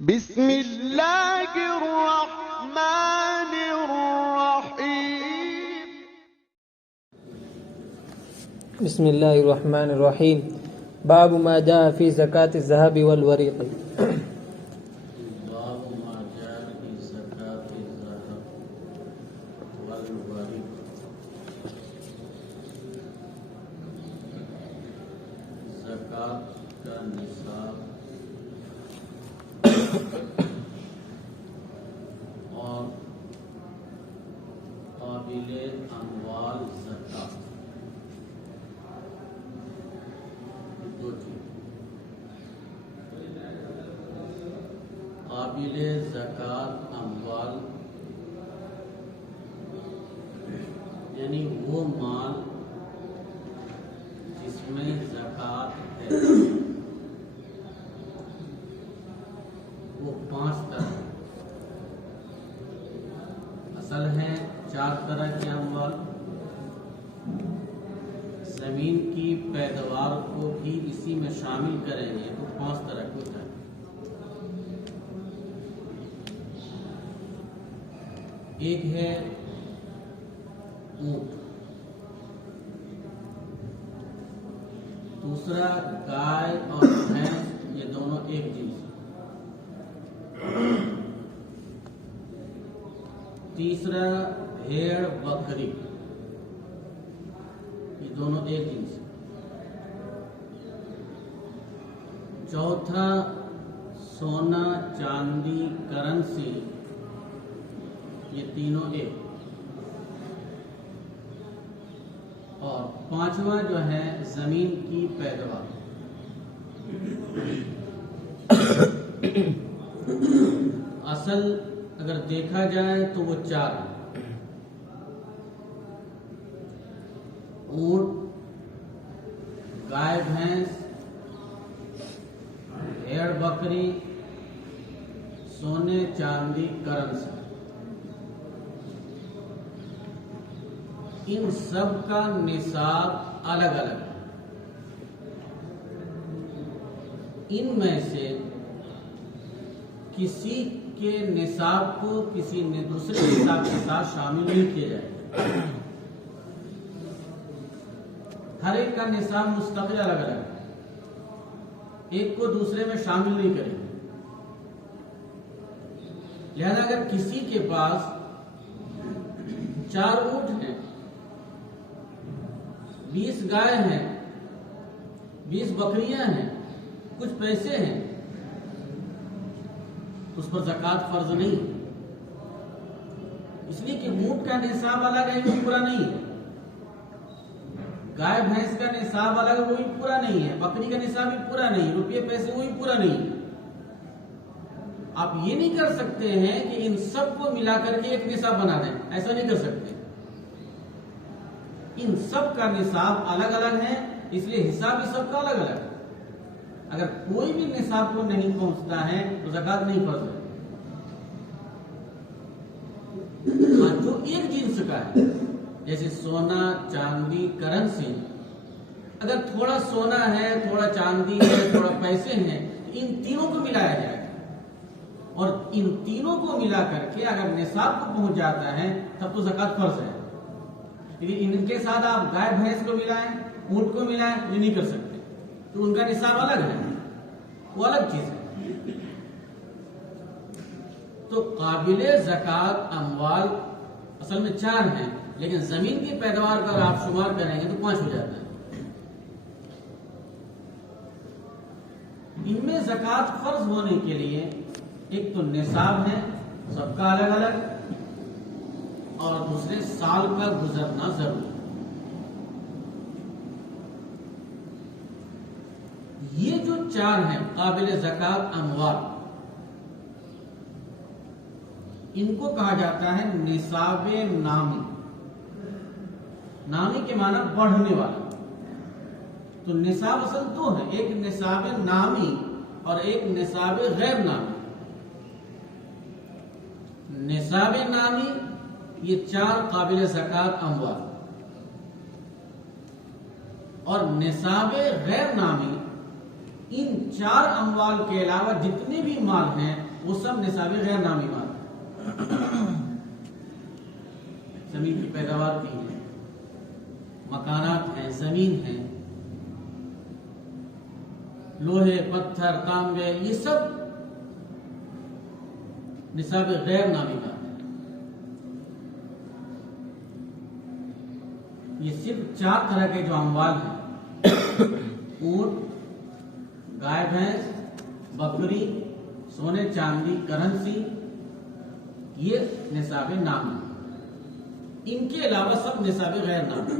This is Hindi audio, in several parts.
बिस्मिल्लाहिर्रहमानिर्रहीम। बिस्मिल्लाहिर्रहमानिर्रहीम। बाब मा जा फी ज़कात ज़हब वल वरीक़। ज़कात का निसाब और काबिले अमवाल ज़कात, दो चीज। काबिले ज़कात अमवाल यानी वो माल जिसमें ज़कात है, वो 5 तरह असल हैं। 4 तरह के अमवाल, जमीन की पैदावार को भी इसी में शामिल करेंगे तो 5 तरह के होता है। एक है ऊंट, दूसरा गाय और भैंस, ये दोनों एक जिन्स। तीसरा भेड़ बकरी, ये दोनों एक जिन्स। चौथा सोना चांदी करेंसी, ये तीनों एक। और 5वां जो है जमीन की पैदावार। असल अगर देखा जाए तो वो 4 है। ऊंट, गाय भैंस, भेड़ बकरी, सोने चांदी करेंसी। इन सब का निसाब अलग अलग है। इनमें से किसी के निसाब को किसी ने दूसरे निसाब के साथ शामिल नहीं किया जाएगा। हर एक का निसाब मुस्तकिल अलग अलग है, एक को दूसरे में शामिल नहीं करेंगे। लिहाजा अगर किसी के पास 4 ऊंट हैं, 20 गाय हैं, 20 बकरियां हैं, कुछ पैसे हैं, उस पर ज़कात फर्ज नहीं, इसलिए कि ऊंट का निसाब अलग है, वो पूरा नहीं है। गाय भैंस का निसाब अलग है, वो भी पूरा नहीं है। बकरी का निसाब भी पूरा नहीं, रुपये पैसे वो भी पूरा नहीं है। आप ये नहीं कर सकते हैं कि इन सबको मिलाकर के एक निसाब बना दें, ऐसा नहीं कर सकते। इन सब का निसाब अलग अलग है, इसलिए हिसाब भी सबका अलग अलग है। अगर कोई भी निसाब को नहीं पहुंचता है तो ज़कात नहीं फर्ज है। हाँ, जो एक जिन्स का है, जैसे सोना चांदी करेंसी, अगर थोड़ा सोना है, थोड़ा चांदी है, थोड़ा पैसे हैं, तो इन तीनों को मिलाया जाएगा और इन तीनों को मिला करके अगर निसाब को पहुंच जाता है तब तो ज़कात फर्ज है। यदि इनके साथ आप गाय भैंस को मिलाएं, ऊंट को मिलाएं, ये नहीं कर सकते, तो उनका निसाब अलग है, वो अलग चीज है। तो काबिले ज़कात अमवाल असल में 4 हैं, लेकिन जमीन की पैदावार का आप शुमार करेंगे तो 5 हो जाता है। इनमें ज़कात फर्ज होने के लिए एक तो निसाब है, सबका अलग अलग, और दूसरे साल का गुजरना जरूरी। ये जो 4 हैं काबिले ज़कात अमवाल, इनको कहा जाता है निसाबे नामी। नामी के माना बढ़ने वाला। तो निसाब असल 2 है, एक निसाबे नामी और एक निसाबे गैर नामी। निसाबे नामी ये 4 काबिले ज़कात अमवाल, और निसाबे गैर नामी इन 4 अमवाल के अलावा जितने भी माल हैं वो सब निसाब गैर नामी माल है। जमीन की पैदावार भी है, मकानात हैं, जमीन है, लोहे पत्थर तांबे, ये सब निसाब गैर नामी माल है। ये सिर्फ 4 तरह के जो अमवाल हैं, ऊंट, गाय भैंस, बकरी, सोने चांदी, करेंसी, ये निसाब नामी। इनके अलावा सब निसाब गैर नामी।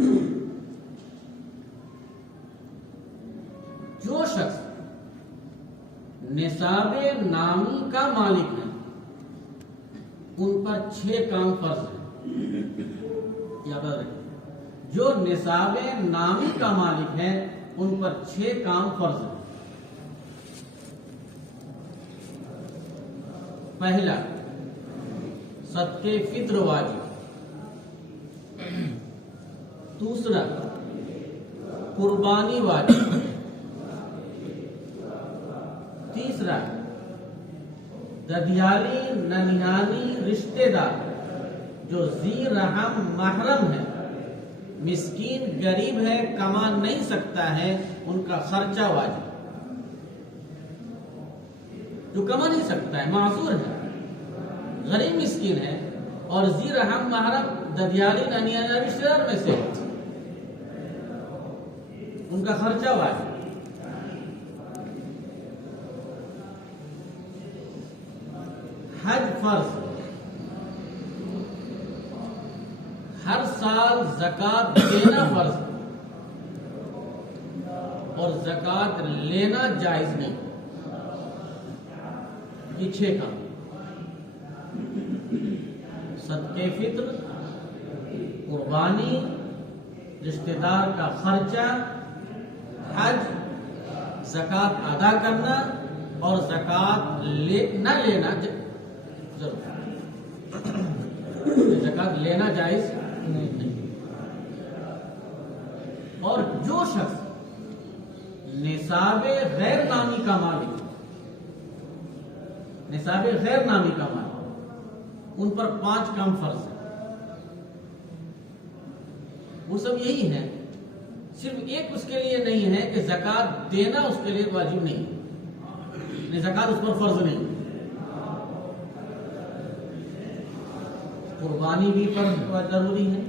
जो शख्स निसाब नामी का मालिक है उन पर 6 काम फर्ज है। याद रखिए, जो निसाब नामी का मालिक है उन पर 6 काम फर्ज है। पहला, सदके फित्र वाजिब। दूसरा, कुर्बानी वाजिब। तीसरा, ददियाली ननिहानी रिश्तेदार जो जी रहम महरम है, मिस्कीन गरीब है, कमा नहीं सकता है, उनका खर्चा वाजिब। जो कमा नहीं सकता है, मासूर है, गरीब मिस्कीन है और जी रहम महरम ददियाली ननिहानी रिश्तेदार में से, उनका खर्चा वाजिब। हज फर्ज, हर साल ज़कात देना फर्ज और ज़कात लेना जायज नहीं। ये 6 काम, सदके फित्र, कुर्बानी, रिश्तेदार का खर्चा, हज, ज़कात अदा करना और ज़कात न लेना जरूर। ज़कात लेना जायज नहीं। और जो शख्स निसाब गैर नामी का मालिक, निसाब गैर नामी का मालिक, उन पर 5 काम फर्ज है। वो सब यही है, सिर्फ एक उसके लिए नहीं है कि ज़कात देना उसके लिए वाजिब नहीं है, ज़कात उस पर फर्ज नहीं। कुर्बानी भी फर्ज जरूरी है,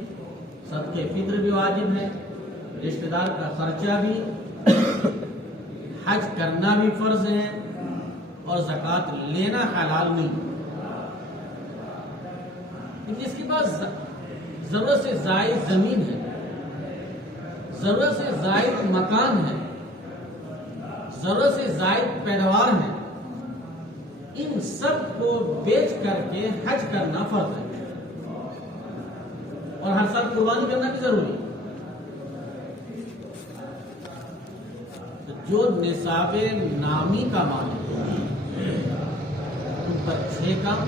सदके फित्र भी वाजिब है, रिश्तेदार का खर्चा भी, हज करना भी फर्ज है और ज़कात लेना हलाल नहीं। लेकिन इसके पास जरूरत से जायद जमीन है, जरूरत से जायद मकान है, जरूरत से जायद पैदावार है, इन सब को बेच करके हज करना फर्ज है और हर साल कुर्बानी करना भी जरूरी है। तो जो निसाब नामी का मालिक उन पर 6 काम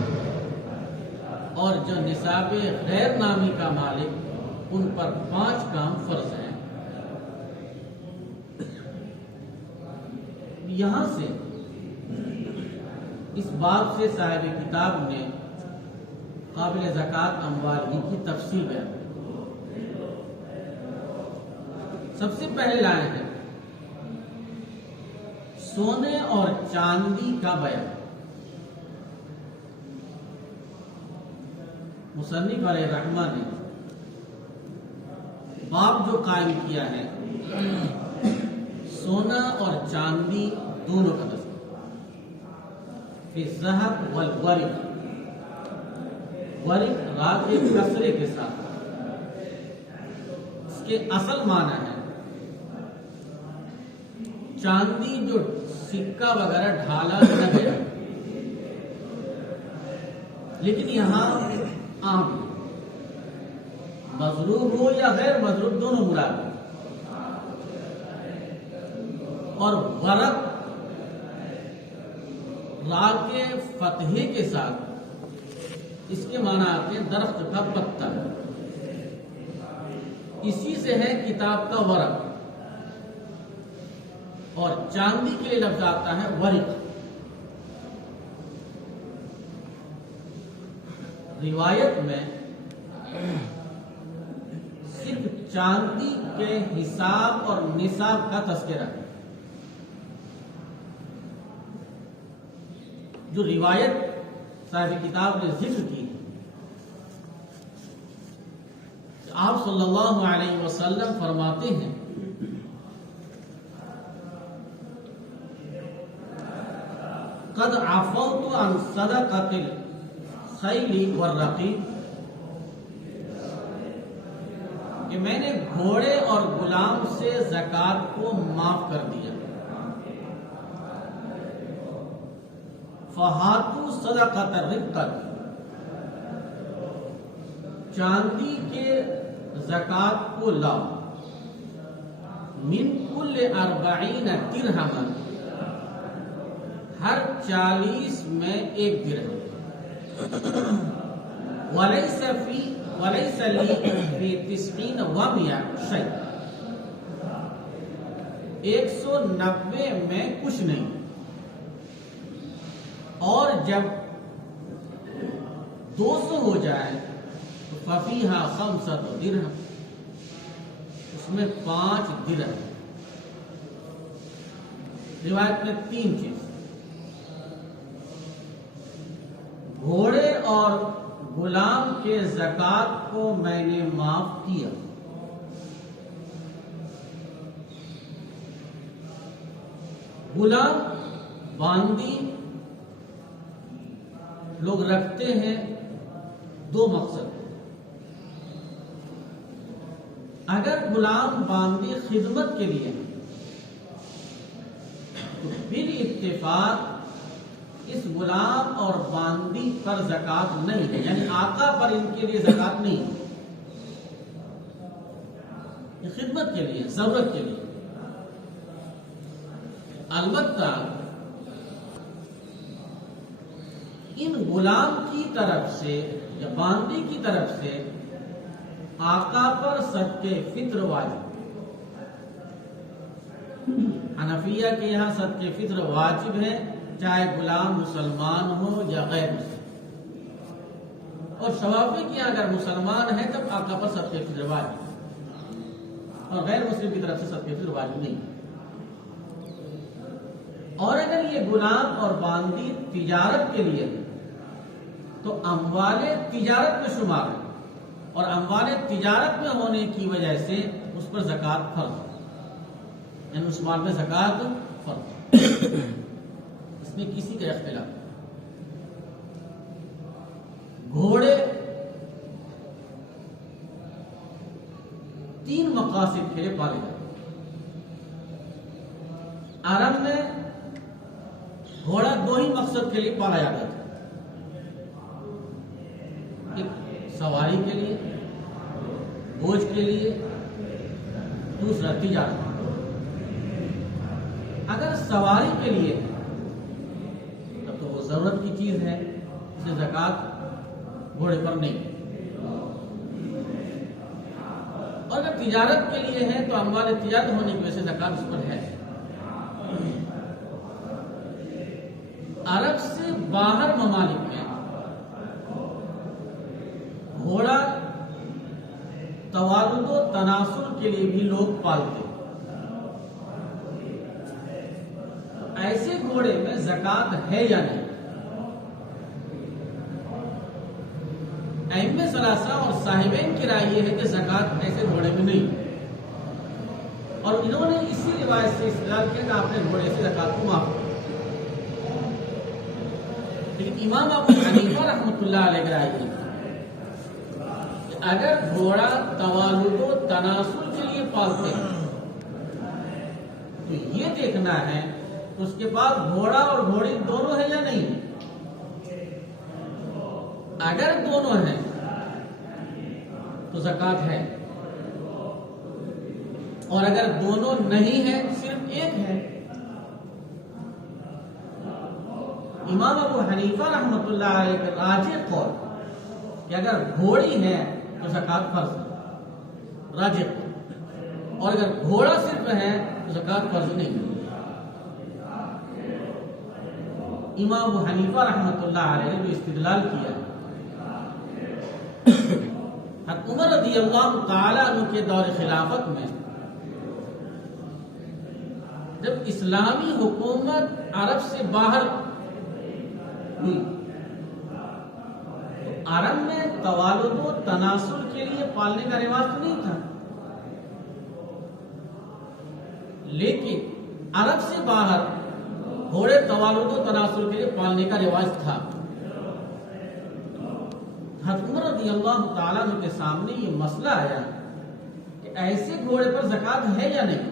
और जो निसाब गैर नामी का मालिक उन पर 5 काम फर्ज है। यहां से इस बात से साहिब किताब ने काबिल ज़कात अमवाल की तफसील है। सबसे पहले लाए हैं सोने और चांदी का बयान। मुसन्निफ अलैहिर्रहमा ने बाब जो कायम किया है, सोना और चांदी दोनों का तस्करा, फिर ज़हब वल वरिक, वरिक रा के कसरे के साथ, इसके असल माना है चांदी जो सिक्का वगैरह ढाला न गया, लेकिन यहां आम मजरूब हो या गैर मजरूब दोनों मुराद है। और वरक रा के फतहे के साथ इसके माना आते हैं दरख्त का पत्ता, इसी से है किताब का वरक। और चांदी के लिए लफ्ज आता है वरिक। रिवायत में सिर्फ चांदी के हिसाब और निसाब का तस्करा है। जो रिवायत साहिब किताब ने जिक्र की, आप सल्लल्लाहु अलैहि वसल्लम फरमाते हैं कद अफ़ौतु अन सदक़तिल खैली वर्रक़ीब, कि मैंने घोड़े और गुलाम से ज़कात को माफ कर दिया। फ़हातु सदक़त रिक़्क़त, चांदी के ज़कात को लाओ। मिन कुल्ल 40 दिरहम, हर 40 में 1 दिरहम। वलैसा ली फी 90 व 100 शै, 190 में कुछ नहीं। और जब 200 हो जाए तो फफीहा 5 दिरहम, उसमें 5 दिरहम। रिवायत में 3 चीज, घोड़े और गुलाम के ज़कात को मैंने माफ किया। गुलाम बांदी लोग रखते हैं 2 मकसद। अगर गुलाम बांदी खिदमत के लिए तो बिल इत्तेफाक इस गुलाम और बांदी पर ज़कात नहीं है, यानी आका पर इनके लिए ज़कात नहीं है। ये खिदमत के लिए, जरूरत के लिए। अलबत्ता इन गुलाम की तरफ से या बांदी की तरफ से आका पर सदके फित्र वाजिब। हनफिया के यहां सदके फित्र वाजिब है, चाहे गुलाम मुसलमान हो या गैर मुसलमान। और शवाफी के यहां अगर मुसलमान है तब आका पर सदके फित्र वाजिब, और गैर मुस्लिम की तरफ से सदके फित्र वाजिब नहीं। और अगर ये गुलाम और बांदी तिजारत के लिए तो अम्वाले तिजारत में शुमार है, और अम्वाले तिजारत में होने की वजह से उस पर ज़कात फर्ज, यानी उस माल में ज़कात फर्ज। इसमें किसी का इख्तिलाफ। घोड़े 3 मकासद के लिए पाले जाते। अरब में घोड़ा 2 ही मकसद के लिए पाला जाता था, एक सवारी के लिए, बोझ के लिए, दूसरा तिजारत। अगर सवारी के लिए तब तो वो जरूरत की चीज है, इसे ज़कात घोड़े पर नहीं। और अगर तिजारत के लिए है तो अम्वाल तिजारत होने की वजह से ज़कात उस पर है। अरब से बाहर ममालिक में घोड़ा तवालुदो तनासुल के लिए भी लोग पालते। ऐसे घोड़े में ज़कात है या नहीं? अइम्मे सलासा और साहिबैन की राय यह है कि ज़कात ऐसे घोड़े में नहीं। और इन्होंने इसी रिवायत से इस्तेदलाल किया कि आपने घोड़े से ज़कात को माफ किया। लेकिन इमाम अबू हनीफा रहमतुल्लाह अलैह की राय है कि अगर घोड़ा तवालुदो तनासुल के लिए पालते हैं तो ये देखना है उसके पास घोड़ा और घोड़ी दोनों है या नहीं। अगर दोनों हैं तो ज़कात है, और अगर दोनों नहीं है, सिर्फ एक है। इमाम अबू हनीफा रहमतुल्लाह अलैह का राजिह कौल कि अगर घोड़ी है तो ज़कात फर्ज है, राजिह। और अगर घोड़ा सिर्फ है तो ज़कात फर्ज नहीं है। इमाम हनीफा रहमतुल्लाह अलैह ने जो इस्तिदलाल किया, उमर रज़ियल्लाहु ताला अन्हु के दौर खिलाफत में जब इस्लामी हुकूमत अरब से बाहर हुई तो अरब में तवालुद व तनासुल के लिए पालने का रिवाज तो नहीं था, लेकिन अरब से बाहर घोड़े तवालुद व तनासुल के लिए पालने का रिवाज था। हज़रत उमर रज़ियल्लाहु ताला अन्हु के सामने ये मसला आया कि ऐसे घोड़े पर ज़कात है या नहीं।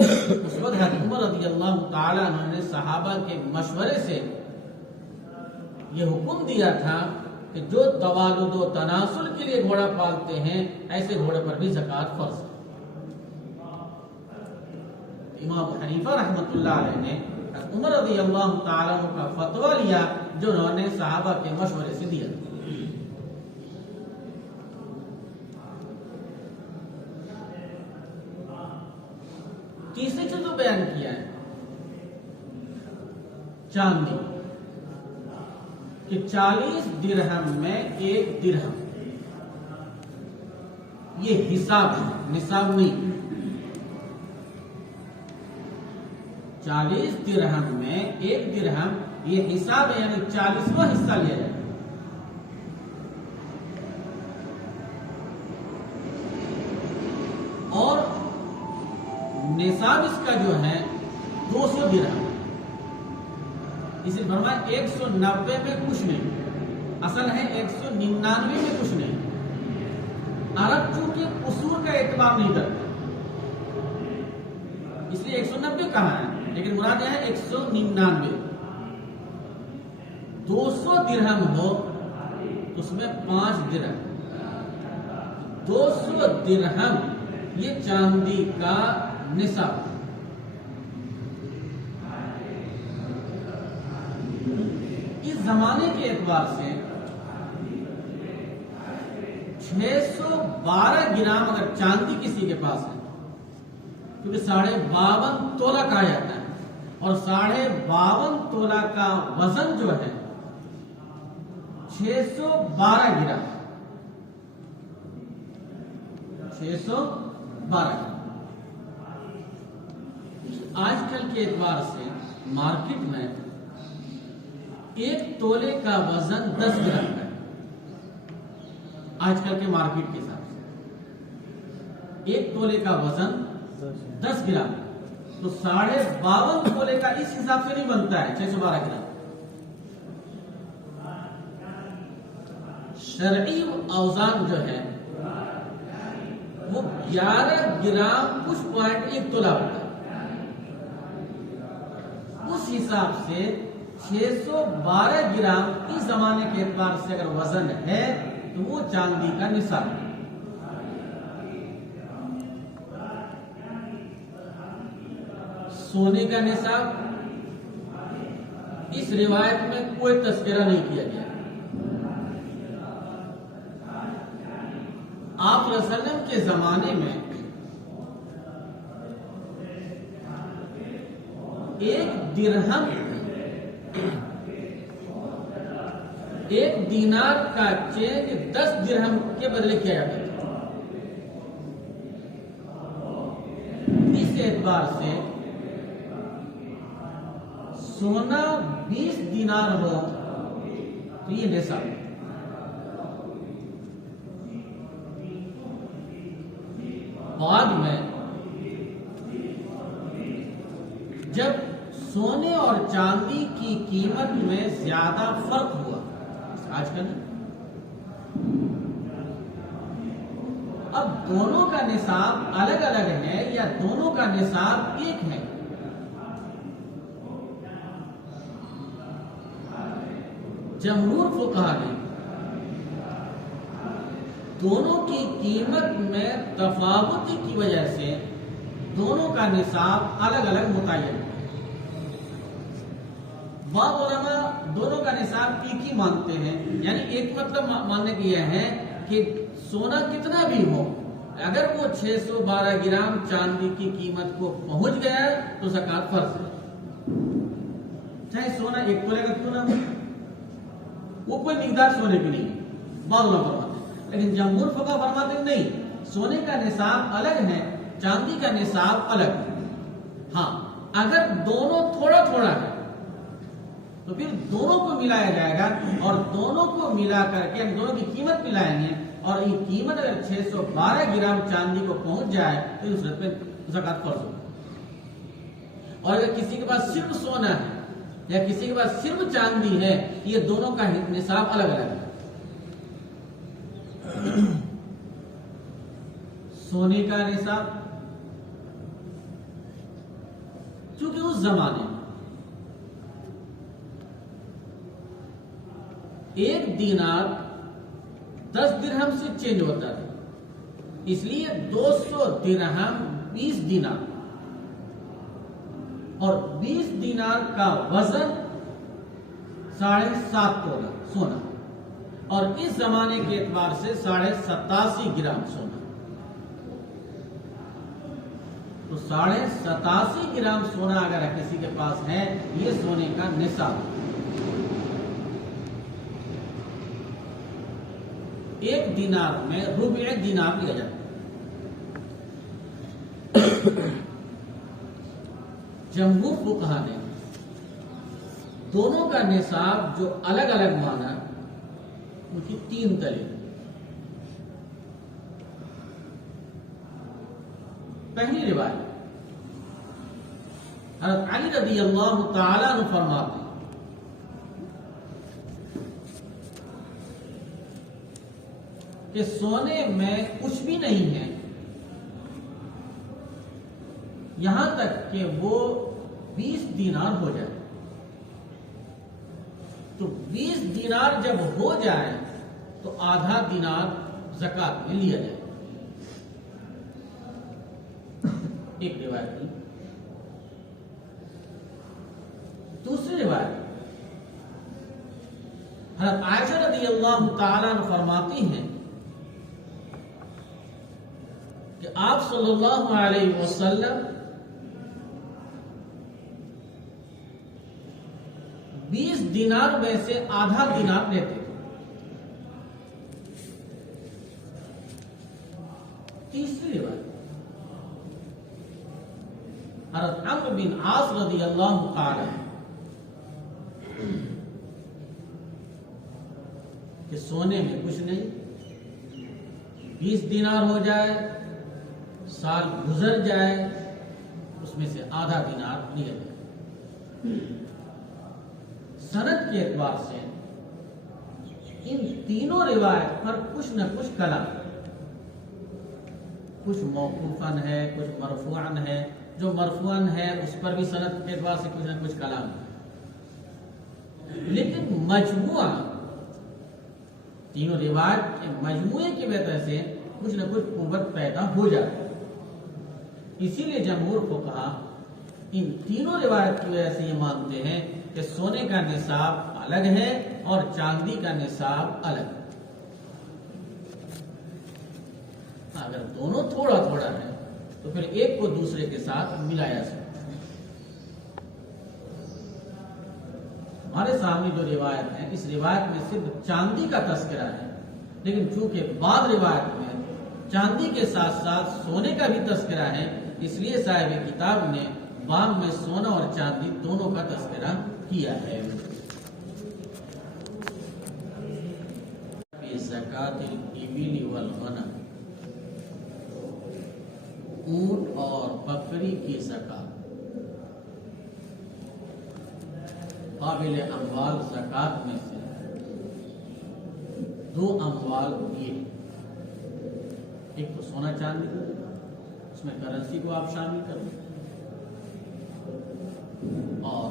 उस वक्त हज़रत उमर रज़ियल्लाहु ताला अन्हु ने सहाबा के मशवरे से ये हुक्म दिया था कि जो तवालुद व तनासुल के लिए घोड़ा पालते हैं ऐसे घोड़े पर भी ज़कात फर्ज है। इमाम हनीफा रहमतुल्लाह अलैह ने उमर रज़ियल्लाहु ताला अन्हु का फतवा लिया जो उन्होंने सहाबा के मशवरे से दिया। तीसरी चीज जो बयान किया है चांदी कि 40 दिरहम में 1 दिरहम, ये हिसाब है, निसाब नहीं। 40 दिरहम में 1 दिरहम ये हिसाब है, यानी 40वां हिस्सा लिया जाए। और निसाब इसका जो है 200 दिरहम, इसे फरमाया 190 में कुछ नहीं, असल है 199 में कुछ नहीं। अरब चूंकि उसूल का एतबार नहीं करते इसलिए 190 कहा है, लेकिन मुराद यह है 199। 200 दिरहम हो तो उसमें 5 दिरहम, 200 दिरहम ये चांदी का निसाब। इस जमाने के एतबार से 612 ग्राम अगर चांदी किसी के पास है, क्योंकि 52.5 तोला कहा जाता है, और 52.5 तोला का वजन जो है 612 ग्राम, 612 ग्राम। आजकल के एतबार से मार्केट में 1 तोले का वजन 10 ग्राम का है। आजकल के मार्केट के हिसाब से 1 तोले का वजन 10 ग्राम, तो 52.5 तोले का इस हिसाब से नहीं बनता है 612 ग्राम। शरई औज़ान जो है वो 11 ग्राम कुछ पॉइंट 1 तोला होता है। उस हिसाब से 612 ग्राम इस जमाने के एतबार से अगर वजन है तो वो चांदी का निसाब है। सोने का निसाब इस रिवायत में कोई तस्करा नहीं किया गया। आप रसूलुल्लाह के जमाने में 1 दिरहम 1 दीनार का चेंज 10 दिरहम के बदले किया जाता था। इस एतबार से सोना 20 दीनार हो तो ये निसाब। बाद में जब सोने और चांदी की कीमत में ज्यादा फर्क हुआ, आजकल अब दोनों का निसाब अलग अलग है या दोनों का निसाब एक है, जमहूर फुक़हा ने दोनों की कीमत में तफावत की वजह से दोनों का निसाब अलग अलग मुतय्यन है। बाद उलमा दोनों का निसाब एक ही मानते हैं, यानी एक मतलब मानने की यह है कि सोना कितना भी हो, अगर वो 612 ग्राम चांदी की कीमत को पहुंच गया तो ज़कात फर्ज है। चाहे सोना 1 तोले का क्यों ना हो, वो कोई मिकदार सोने की नहीं है, बाद में फरमाते हैं। लेकिन जमहूर फुक़हा फरमाते हैं नहीं, सोने का निसाब अलग है, चांदी का निसाब अलग है। हाँ, अगर दोनों थोड़ा थोड़ा है तो फिर दोनों को मिलाया जाएगा और दोनों को मिला करके हम दोनों की कीमत मिलाएंगे और ये कीमत अगर 612 ग्राम चांदी को पहुंच जाए तो उस सूरत में ज़कात फर्ज होगा। और अगर किसी के पास सिर्फ सोना है या किसी के पास सिर्फ चांदी है, ये दोनों का निसाब अलग अलग है। सोने का निसाब क्योंकि उस जमाने में 1 दीनार 10 दिरहम से चेंज होता था, इसलिए 200 दिरहम 20 दीनार और 20 दीनार का वजन 7.5 तोला सोना, और इस जमाने के एतबार से 87.5 ग्राम सोना। तो 87.5 ग्राम सोना अगर किसी के पास है, ये सोने का निसाब। 1 दीनार में रुबे दीनार लिया जाता है। जमहूर फुक़हा ने दोनों का निसाब जो अलग अलग माना, उनकी 3 दलील। पहली रिवायत हज़रत अली रज़ियल्लाहु ताला अन्हु फरमाते हैं कि सोने में कुछ भी नहीं है यहां तक कि वो 20 दीनार हो जाए। तो 20 दीनार जब हो जाए तो आधा दीनार ज़कात में लिया जाए। एक रिवायत थी। दूसरी रिवायत हज़रत आयशा रज़ियल्लाहु ताला अन्हा फरमाती हैं कि आप सल्लल्लाहु अलैहि वसल्लम 20 दीनार में से आधा दीनार लेते थे। तीसरी रिवायत हज़रत अम्र बिन आस रज़ियल्लाहु ताला कि सोने में कुछ नहीं, 20 दीनार हो जाए, साल गुजर जाए, उसमें से आधा दीनार लिया जाए। सनद के एतबार से इन तीनों रिवायत पर कुछ न कुछ कलाम, कुछ मौकूफन है, कुछ मरफूअन है। जो मरफूअन है उस पर भी सनद के एतबार से कुछ न कुछ कलाम है, लेकिन मजमुआ तीनों रिवायत के मजमुए की वजह से कुछ न कुछ कुव्वत पैदा हो जाती है। इसीलिए जमहूर फुक़हा इन तीनों रिवायत की वजह से ये मानते हैं कि सोने का निसाब अलग है और चांदी का निसाब अलग है। अगर दोनों थोड़ा थोड़ा है तो फिर एक को दूसरे के साथ मिलाया सकता है। हमारे सामने जो रिवायत है, इस रिवायत में सिर्फ चांदी का तस्करा है, लेकिन चूंकि बाद रिवायत में चांदी के साथ साथ सोने का भी तस्करा है, इसलिए साहिब किताब ने बाब में सोना और चांदी दोनों का तस्करा किया है। ज़कातिल इबिल वल गनम, ऊंट और बकरी की ज़कात। काबिल अमवाल ज़कात में से 2 अमवाल ये, एक तो सोना चांदी, उसमें करेंसी को आप शामिल करो, और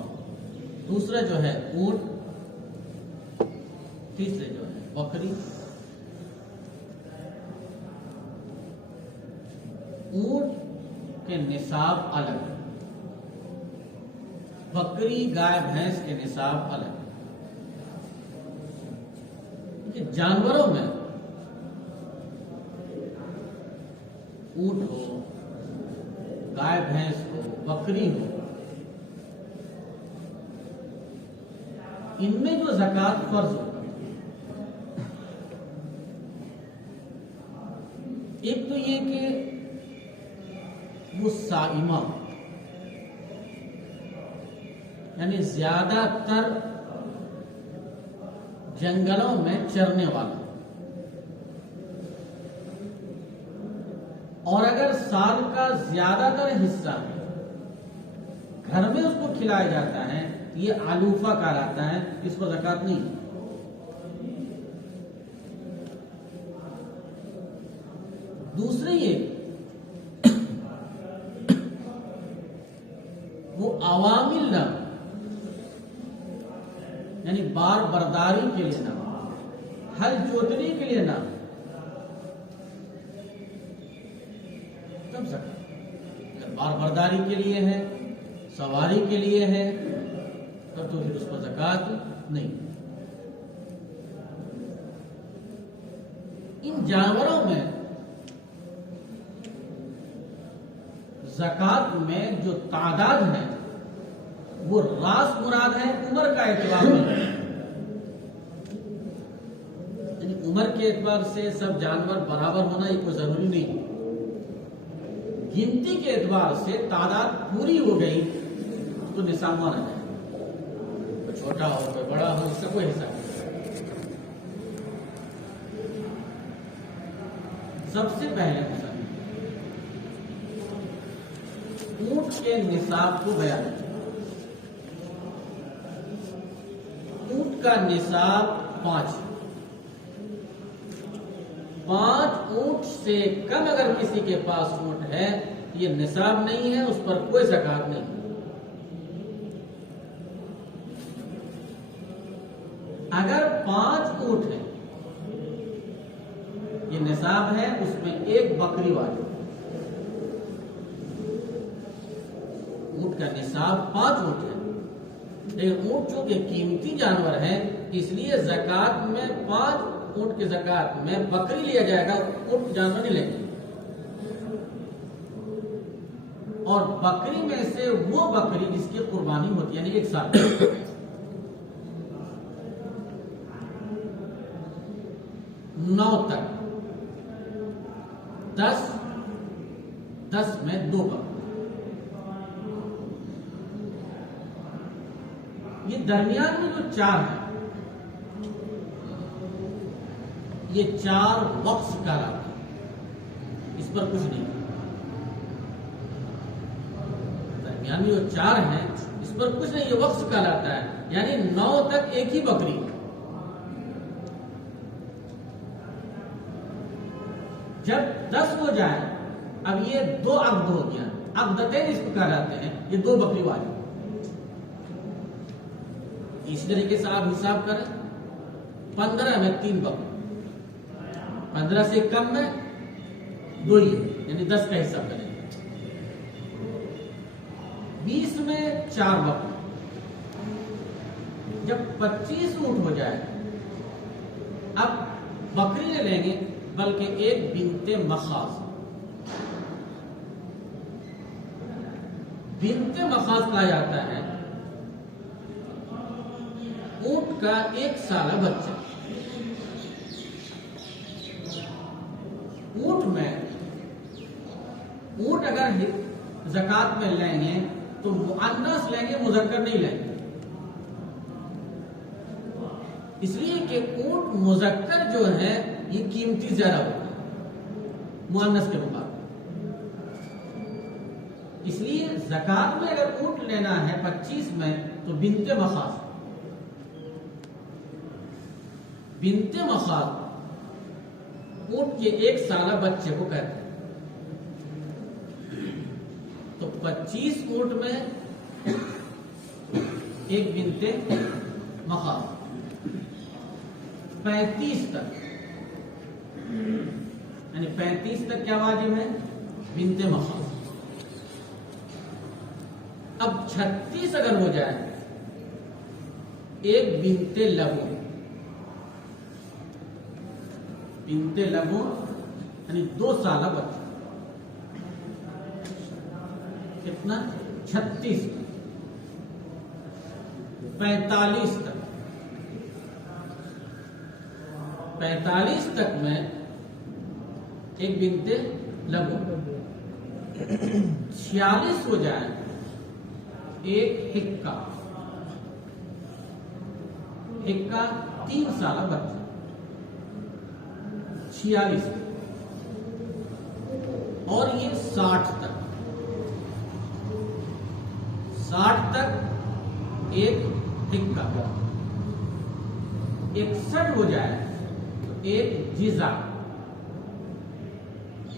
दूसरा जो है ऊंट, तीसरे जो है बकरी। ऊंट के निसाब अलग है, बकरी गाय भैंस के निसाब अलग है। जानवरों में ऊंट हो, गाय भैंस हो, बकरी हो, इनमें जो ज़कात फर्ज होता है, एक तो ये कि वो साइमा यानी ज्यादातर जंगलों में चरने वाला, और अगर साल का ज्यादातर हिस्सा घर में उसको खिलाया जाता है, ये आलूफा कहलाता है, इसको ज़कात नहीं। दूसरी ये वो अवामिल ना, यानी बार बरदारी के लिए ना, हल जोतने के लिए ना, तब ज़कात। बार बरदारी के लिए है, सवारी के लिए है, तब तो फिर उस पर ज़कात नहीं। इन जानवरों में ज़कात में जो तादाद है वो रास मुराद है, उम्र का एतबार नहीं। यानी उम्र के एतबार से सब जानवर बराबर होना ये कोई जरूरी नहीं। गिनती के एतबार से तादाद पूरी हो गई तो निशान माना जाए, कोई छोटा हो कोई बड़ा हो, इसका कोई हिसाब नहीं। सबसे पहले ऊंट के निसाब को बयान किया। ऊंट का निसाब 5 ऊंट से कम अगर किसी के पास ऊंट है, ये निसाब नहीं है, उस पर कोई ज़कात नहीं। अगर 5 ऊंट है, ये निसाब है, उसमें एक बकरी वाली, ऊंट का निसाब 5 ऊंट है, लेकिन ऊंट चूंकि कीमती जानवर है, इसलिए ज़कात में 5 ऊंट की ज़कात में बकरी लिया जाएगा, ऊंट जानवर नहीं लेंगे। और बकरी में से वो बकरी जिसकी कुर्बानी होती है, यानी 1 साल 9 तक 10 में 2 बकरी। ये दरमियान में जो 4 है, ये 4 वक्स कहलाते हैं, इस पर कुछ नहीं। दरमियान में जो 4 है, इस पर कुछ नहीं, ये वक्स कहलाता है, यानी 9 तक एक ही बकरी। जब 10 हो जाए, अब ये 2 अब्द हो गया, अब्दतें इसको कहलाते हैं, ये 2 बकरी वाली। इस तरीके से आप हिसाब करें, 15 में 3 बकरी, 15 से कम में 2 ही, यानी 10 का हिसाब करें। 20 में 4 बकरी। जब 25 ऊंट हो जाए, अब बकरी नहीं लेंगे बल्कि एक बिनते मखाज। बिनते मखाज कहा जाता है ऊंट का 1 साल बच्चा। ऊंट अगर ज़कात में लेंगे तो मुअन्नस लेंगे, मुज़क्कर नहीं लेंगे, इसलिए कि ऊंट मुज़क्कर जो है ये कीमती ज्यादा होता है मुअन्नस के मुकाबले। इसलिए ज़कात में अगर ऊंट लेना है 25 में, तो बिनते मखाज ऊंट के 1 साल बच्चे को कहते हैं। तो 25 ऊंट में एक बिनते मखाज, 35 तक, यानी 35 तक क्या वाजिब है? बिनते मखाज। अब 36 अगर हो जाए, एक बिनते लबू। बिनते लबू यानी 2 साल बच्चा, कितना? 36। 45 तक 45 तक में एक बिनते लघु, 46 हो जाए एक हिक्का, हिक्का 3 साल बच्चा, 46 और ये 60 तक, 60 तक एक हिक्का, 61 हो जाए तो एक जीजा,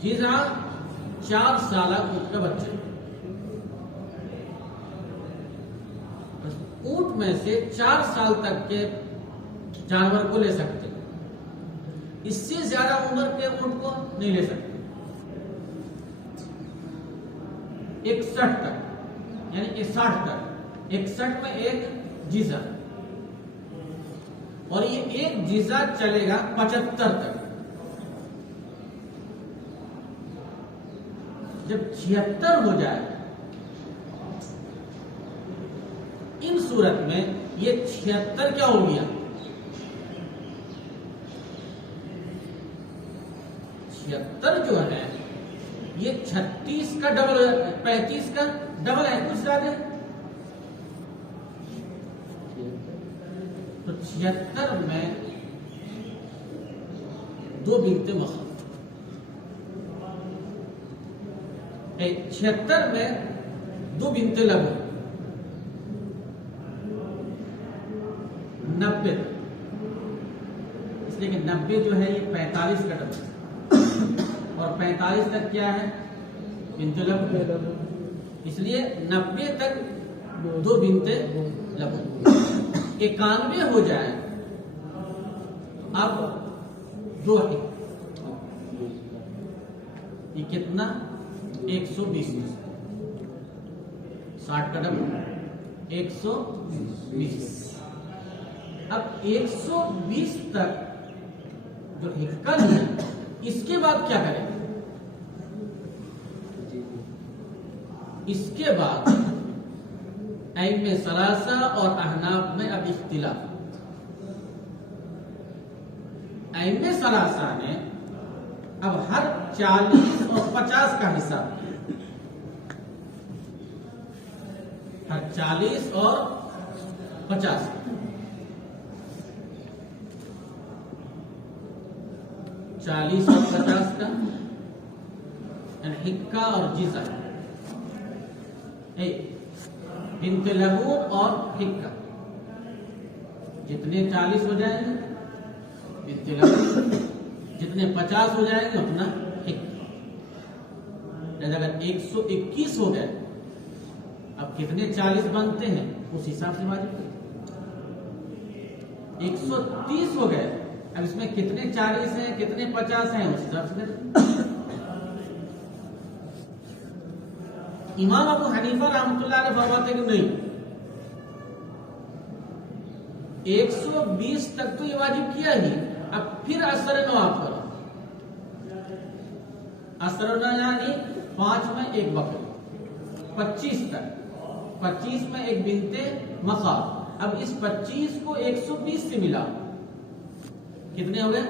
जीजा 4 साल ऊंट का बच्चा। ऊंट में से 4 साल तक के जानवर को ले सकते, इससे ज्यादा उम्र के ऊंट को नहीं ले सकते। 61 तक यानी 60 तक, 61 में एक जीजा, और ये एक जीजा चलेगा 75 तक। जब 76 हो जाए, इन सूरत में ये 76 क्या हो गया, 76 जो है ये 36 का डबल, 35 का डबल है, कुछ ज्यादा। तो 76 में 2 बिनते मखल, 76 में 2 बिनते लघु, 90, इसलिए कि 90 जो है ये 45 का डबल, और 45 तक क्या है बिनते लघु, इसलिए 90 तक 2 बिनते लघु। 91 हो जाए अब 2 हिक्का, ये कितना 120, 60 का डबल 120। अब 120 तक जो हिक्का है, इसके बाद क्या करेंगे, इसके बाद ऐमे सलासा और अहनाफ में अब इख्तिलाफ। ऐमे सलासा ने अब हर 40 और 50 का हिसाब, हर 40 और 50, 40 और 50 का हिक्का और जीजा, बिनते लघु और हिक्का जितने 40 हो जाएंगे बिनते लघु, जितने 50 हो जाएंगे उतना हिक्का। अगर 121 हो गए, अब कितने 40 बनते हैं उस हिसाब से वाजिब। 130 हो गए, अब इसमें कितने 40 हैं कितने 50 हैं उस हिसाब से। इमाम अबू हनीफा रहमतुल्लाह अलैह फरमाते कि नहीं, 120 तक तो ये वाजिब किया ही, अब फिर असर नवाब करो। असर यानी 5 में एक बकरी, 25 तक, 25 में एक बिनते मखाब। अब इस 25 को 120 से मिला, कितने हो गए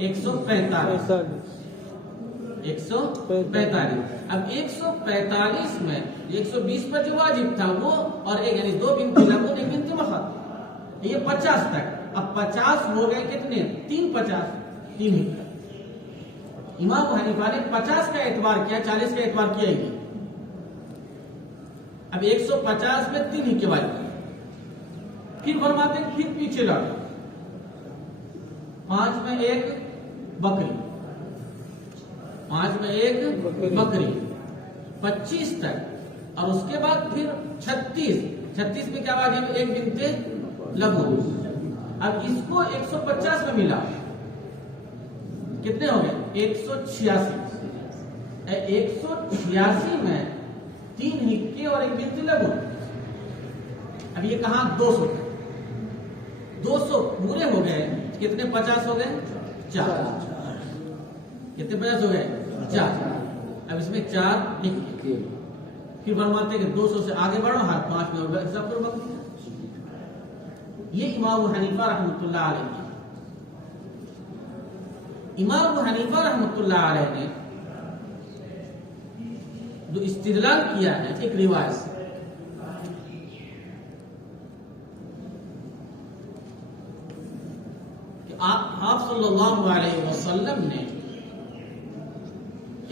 145, 145। अब 145 में 120 पर जो वाजिब था वो, और एक यानी 2 बिनते लघु एक बिनते मखाब, ये 50 तक। अब 50 हो गए कितने 3 50, 3 हिक्का। इमाम हनीफा ने 50 का एतबार किया, 40 का एतबार किया ही नहीं। अब 150 में 3 हिक्के वाजिब, फिर फरमाते फिर पीछे लौट, 5 में एक बकरी, 5 में एक बकरी, 25 तक, और उसके बाद फिर 36 में क्या वाजिब, एक बिनते लघु। अब इसको 150 में मिला, कितने हो गए 186। 186 में 3 हिक्के और एक बिनते लघु। अब ये कहा 200 पूरे हो गए, कितने 50 हो गए 4, कितने 50 हो गए 4। अब इसमें 4 हिक्के, फिर फरमाते कि 200 से आगे बढ़ो, हर 5 में होगा हिसाब करो बकरी। ये इमाम हनीफा रहमतुल्लाह अलैह। इमाम अबू हनीफा रहमतुल्लाह अलैह ने जो इस्तिदलाल किया है एक रिवायत से, कि आप सल्लल्लाहु अलैहि वसल्लम ने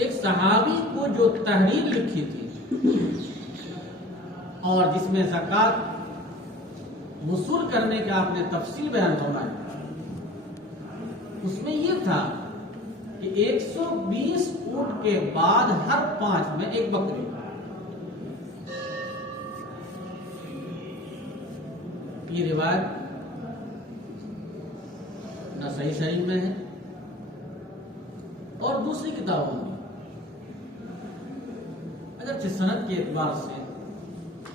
एक सहाबी को जो तहरीर लिखी थी और जिसमें ज़कात वसूल करने का आपने तफसील बयान फरमाया, उसमें यह था कि 120 ऊंट के बाद हर 5 में एक बकरी। ये रिवायत नसई शरीफ में है और दूसरी किताबों में। अगर सनद के एतबार से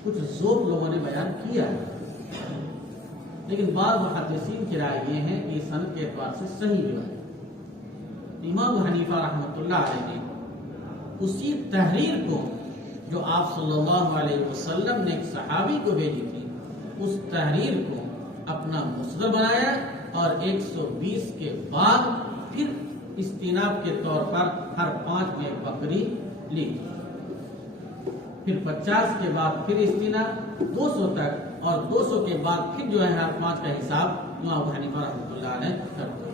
कुछ ज़ोफ लोगों ने बयान किया है, लेकिन बाद मुहद्दिसीन की राय ये है कि सनद के एतबार से सही भी है। इमाम अबू हनीफा रहमतुल्लाह अलैह ने उसी तहरीर को जो आप सल्लल्लाहु अलैहि वसल्लम ने एक सहाबी को भेजी थी, उस तहरीर को अपना मुसनद बनाया और 120 के बाद फिर इस्तिनाब के तौर पर हर 5 में एक बकरी ली, फिर 50 के बाद फिर इस्तिनाब 200 तक, और 200 के बाद फिर जो है हर 5 का हिसाब इमाम अबू हनीफा रहमतुल्लाह अलैह करते।